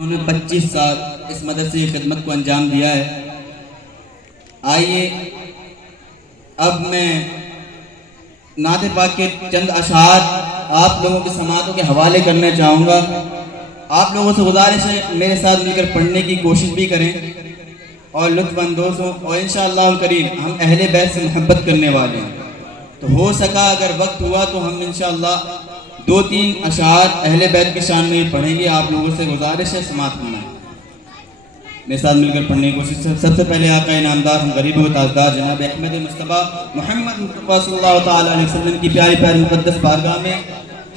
انہوں نے 25 سال اس مدرسے کی خدمت کو انجام دیا ہے۔ آئیے اب میں نعت پاک کے چند اشعار آپ لوگوں کی سماعتوں کے حوالے کرنا چاہوں گا۔ آپ لوگوں سے گزارش ہے میرے ساتھ مل کر پڑھنے کی کوشش بھی کریں اور لطف اندوز ہوں، اور انشاءاللہ الکریم ہم اہل بیت سے محبت کرنے والے ہیں، تو ہو سکا اگر وقت ہوا تو ہم انشاءاللہ 2-3 اشعار اہل بیت کی شان میں پڑھیں گے۔ آپ لوگوں سے گزارش ہے سماعت کرنا ہے، میرے ساتھ مل کر پڑھنے کی کوشش۔ سب سے پہلے آقا انعامدار ہم غریبوں و تاجدار جناب احمد مصطفیٰ محمد مصطفیٰ صلی اللہ تعالیٰ علیہ وسلم کی پیاری پیاری مقدس بارگاہ میں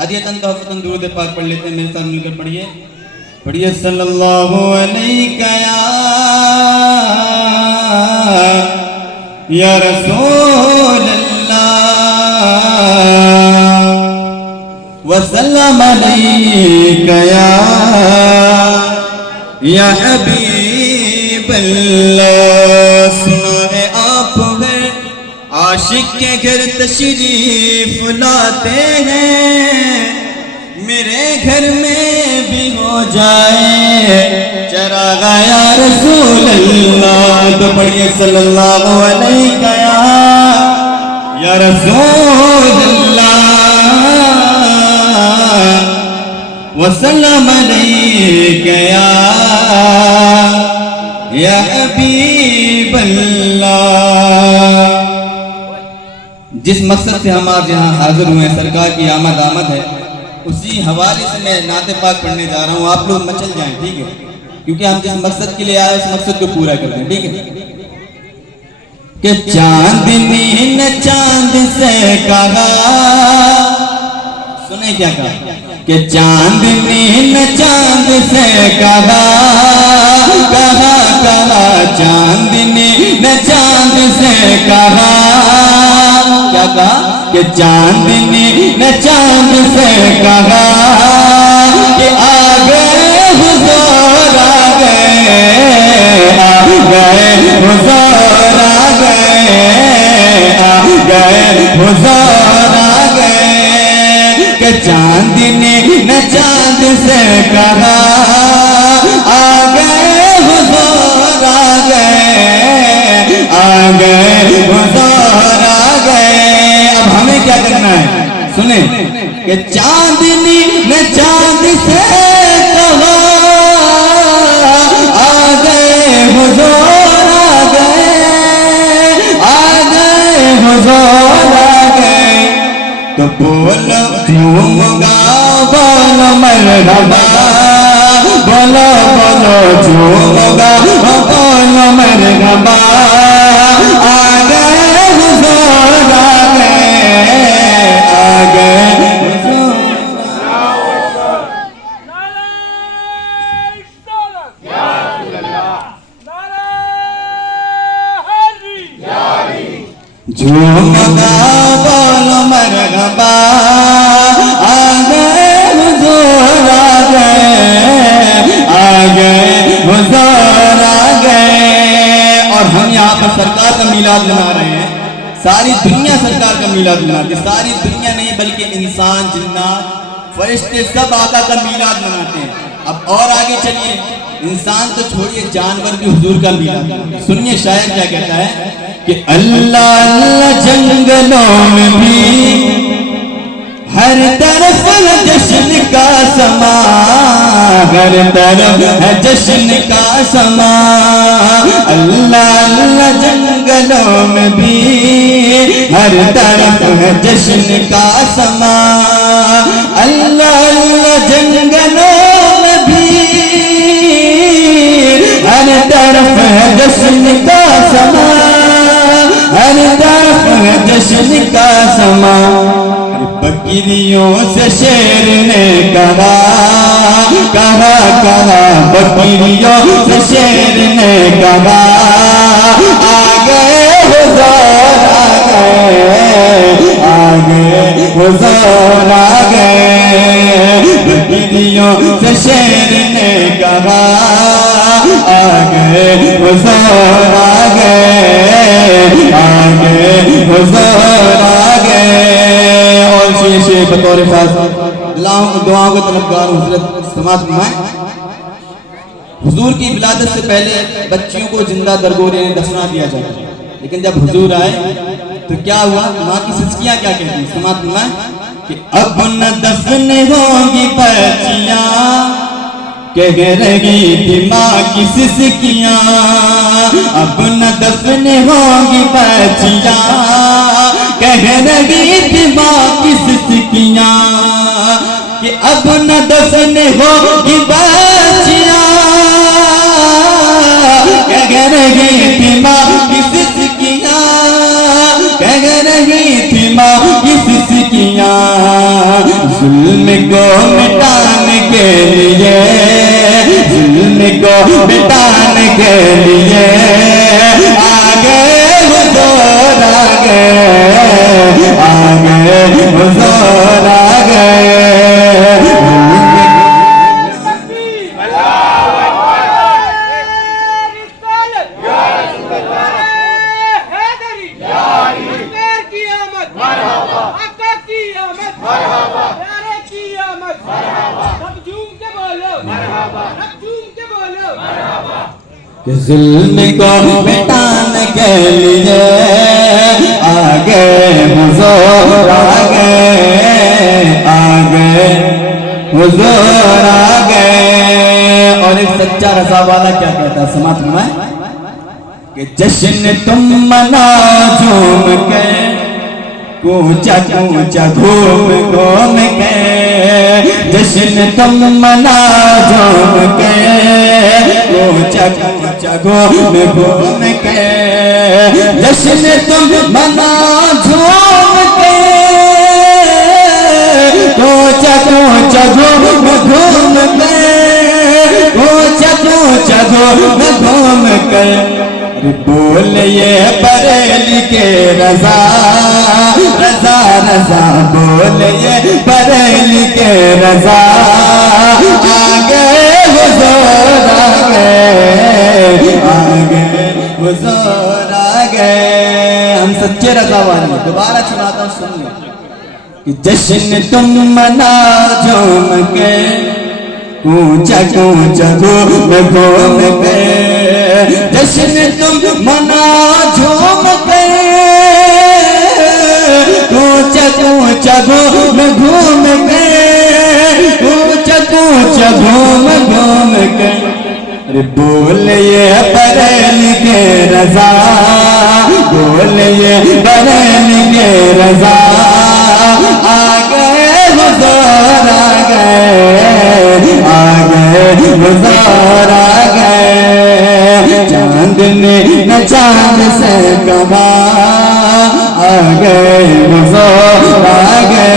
ہدیۃً تحفۃً درود پاک پڑھ لیتے ہیں۔ میرے ساتھ مل کر پڑھیے صلی اللہ علیہ یا رسول اللہ وسلم علیک یا حبیب اللہ۔ سنا ہے آپ ہیں عاشق کے گھر تشریف لاتے ہیں، میرے گھر میں بھی ہو جائے چراغ یا رسول اللہ۔ تو پڑھیے صلی اللہ علیہ یا رسول اللہ وسلم علیک یا حبیب اللہ۔ جس مقصد سے ہم آج یہاں حاضر ہوئے ہیں، سرکار کی آمد ہے، اسی حوالے سے میں نعت پاک پڑھنے جا رہا ہوں۔ آپ لوگ مچل جائیں، ٹھیک ہے، کیونکہ ہم جس مقصد کے لیے آئے اس مقصد کو پورا کر دیں، ٹھیک ہے۔ کہ چاندنی نے چاند سے کہا، سنیں کیا کہا، کہ چاندنی نے چاند سے کہا، چاندنی نے چاند سے کہا، کیا کہا، کہ چاندنی نے چاند سے کہا کہ آ گئے حضور، آ گئے حضور، آ گئے حضور، آ گئے۔ کہ چاندنی نے چاند سے کہا آ گئے حضور، آ گئے حضور، آ گئے۔ اب ہمیں کیا کرنا ہے، سنیں، کہ چاندنی نے چاند سے کہا آ گئے حضور، آ گئے حضور، آ گئے۔ تو بولو جھوم گا، بولو مرحبا، بولو بولو جھوم گا، بولو مرحبا، آ گئے حضور، آ گئے حضور۔ جھوم گا، بولو مرحبا، آ گئے حضور، آ گئے حضور، آ گئے۔ اور ہم یہاں پر سرکار کا میلاد منا رہے ہیں، ساری دنیا سرکار کا میلاد مناتی ہے، ساری دنیا نہیں بلکہ انسان، جنات، فرشتے سب آقا کا میلاد مناتے ہیں۔ اب اور آگے چلیے، انسان تو چھوڑیے، جانور بھی حضور کا میلاد مناتے ہیں۔ سنیے شاعر کیا کہتا ہے کہ اللہ اللہ جنگلوں میں بھی ہر طرف ہے جشن کا سما، ہر طرف ہے جشن کا سما۔ اللہ اللہ جنگلوں میں بھی ہر طرف ہے جشن کا سما، اللہ اللہ جنگلوں میں بھی ہر طرف ہے جشن کا سما، ہر طرف ہے جشن کا سما۔ بکریوں سے شیر نے کہا، بکریوں سے شیر نے کہا آ گئے حضور، آ گئے حضور، آ گئے۔ بکریوں سے شیر نے کہا آ گئے حضور، آ گئے حضور، آ گئے۔ اور بطور خاص دعاؤں کے طلبگار حضرت سماعت فرمائیں۔ حضور کی ولادت سے پہلے بچیوں کو زندہ درگورے میں دفنا دیا جاتا ہے، لیکن جب حضور آئے تو کیا ہوا؟ ماں کی سسکیاں کیا کہتی ہیں؟ سماعت فرمائیں کہ اب نہ دفن ہوگی بچیاں، کہہ رہی تھی ماں کی سسکیاں، اب نہ دفن ہوگی بچیاں، کہہ رہی تھی ماں کی سسکیاں، کہ اب نہ دفن ہوگی بچیاں، کہہ رہی تھی ماں کی سسکیاں، کہہ رہی تھی ماں کی سسکیاں، ظلم کو مٹانے کے لیے، ظلم کو مٹانے کے لیے آگے حضور آگے، آگے حضور آگے۔ کہ ظلم کو مٹانے کے لیے آگے حضور آگے، آگے حضور آگے۔ اور ایک سچا رضا والا کیا کہتا ہے؟ سماعت فرمائیں کہ جشن تم منا جھوم کے، کوچا کوچا گھوم گھوم کے، جشن تم منا جھوم کے، کوچا کوچا گھوم گھوم کے، جشن تم منا جھوم کے، کوچا کوچا گھوم گھوم کے، کوچا کوچا گھوم گھوم کے، بول یہ بریلی کے رضا، رضا رضا بول یہ بریلی کے رضا، آگے حضور آگے، آگے حضور آگے۔ ہم سچے رضا والے ہیں، دوبارہ سناتا ہوں سن لیں کہ جشن تم منا جھوم کے، کوچا کوچا گھوم گھوم کے، جشن تم منا جھوم کے، کوچا کوچا گھوم گھوم کے، کوچا کوچا گھوم گھوم کے، بول یہ بریلی کے رضا، بول یہ بریلی کے رضا، آگے حضور آگے، آگے حضور آگے۔ چاند نے نہ چاند سے کہا، آگے حضور آگے۔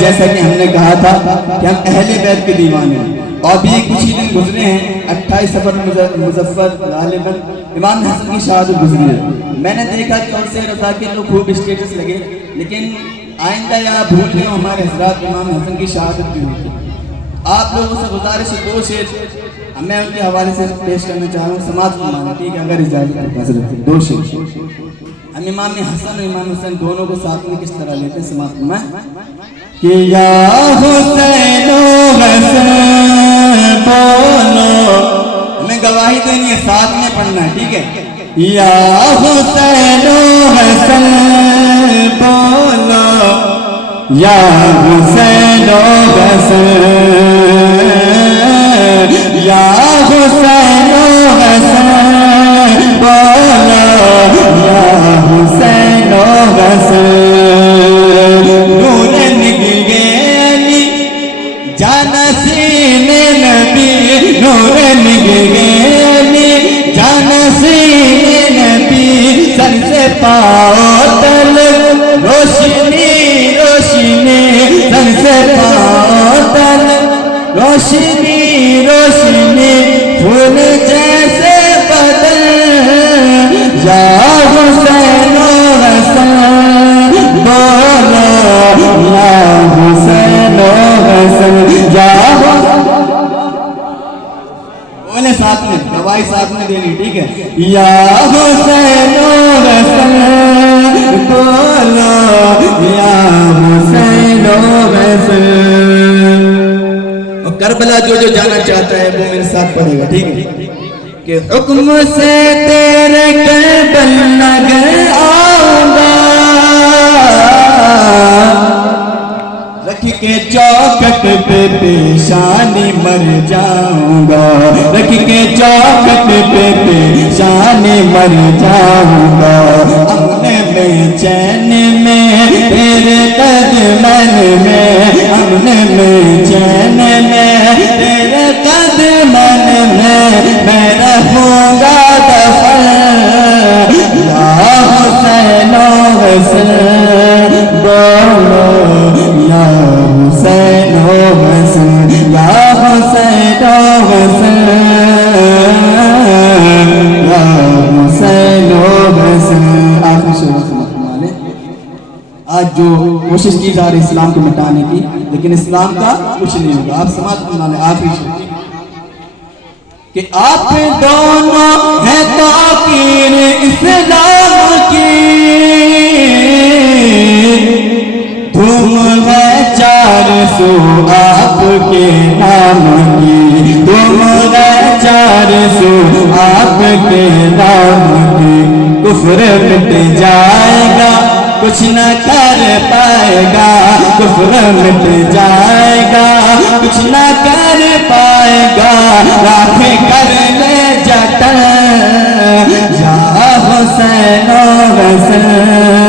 جیسا کہ ہم نے کہا تھا کہ ہم اہل بیت کے دیوانے ہیں، اور بھی کچھ ہی دن گزرے ہیں، 28 صفر مظفر غالباً امام حسن کی شہادت گزری ہے۔ میں نے دیکھا کہ اور سے رضا کے لوگ خوب اسٹیٹس لگے، لیکن آئندہ یا بھول گئے ہمارے حضرات امام حسن کی شہادت بھی ہوئی تھی۔ آپ لوگوں سے گزارش ہے، 2 شعر میں ان کے حوالے سے پیش کرنا چاہ رہا ہوں، سماعت فرمائیں، ٹھیک ہے؟ اگر اجازت ہے حضرت، 2 شعر ہم امام حسن اور امام حسین دونوں کو ساتھ میں کس طرح لیتے ہیں؟ سماعت فرمائیں کہ یا حسین و حسن بولو، ہمیں گواہی دینی ہے، ساتھ میں پڑھنا ہے، ٹھیک ہے؟ یا حسین و حسن بولو، یا حسین و حسن، یا حسین و حسن بولو، یا حسین و حسن، نور نگہانی جانشین نبی، نور نگہانی جانشین نبی، سر سے پاؤں تل روشنی روشنی، سر سے پاؤں تل روشنی روشنی، پھول جیسے بدن، یا حسین و حسن بولو، یا حسین و حسن، یا بولے ساتھ میں، گواہی ساتھ میں دینی، ٹھیک ہے؟ یا حسین و حسن بولو، یا حسین و حسن۔ کربلا جو جو جانا چاہتا ہے وہ میرے ساتھ پڑھے گا، ٹھیک ہے؟ کہ حکم سے تیرے کربلا نگر آؤں گا، رکھ کے چوکٹ پہ پیشانی مر جاؤں گا، رکھ کے چوکٹ پہ پیشانی مر جاؤں گا، امن میں چین میں تیرے قدمن میں، امن میں چین میں تیرے قدمن میں رہوں گا دفن، یا حسین و حسن بولو، یا حسین و حسن، یا حسین و حسن، یا حسین و حسن۔ آخری شعر سنانے، آج جو کوشش کی جا رہی اسلام کو مٹانے کی، لیکن اسلام کا کچھ نہیں ہوگا۔ آپ سماعت فرما لیں آخری شعر کہ آپ دونوں ہیں تاکین اسلام کی، تم ہے 400 آپ کے نام کی، تم ہے 400 آپ کے نام کی، کفر مٹ جائے گا کچھ نہ کر پائے گا، کفر مٹ جائے گا کچھ نہ کر پائے گا، راکھ کر لے جٹن، یا حسین و حسن۔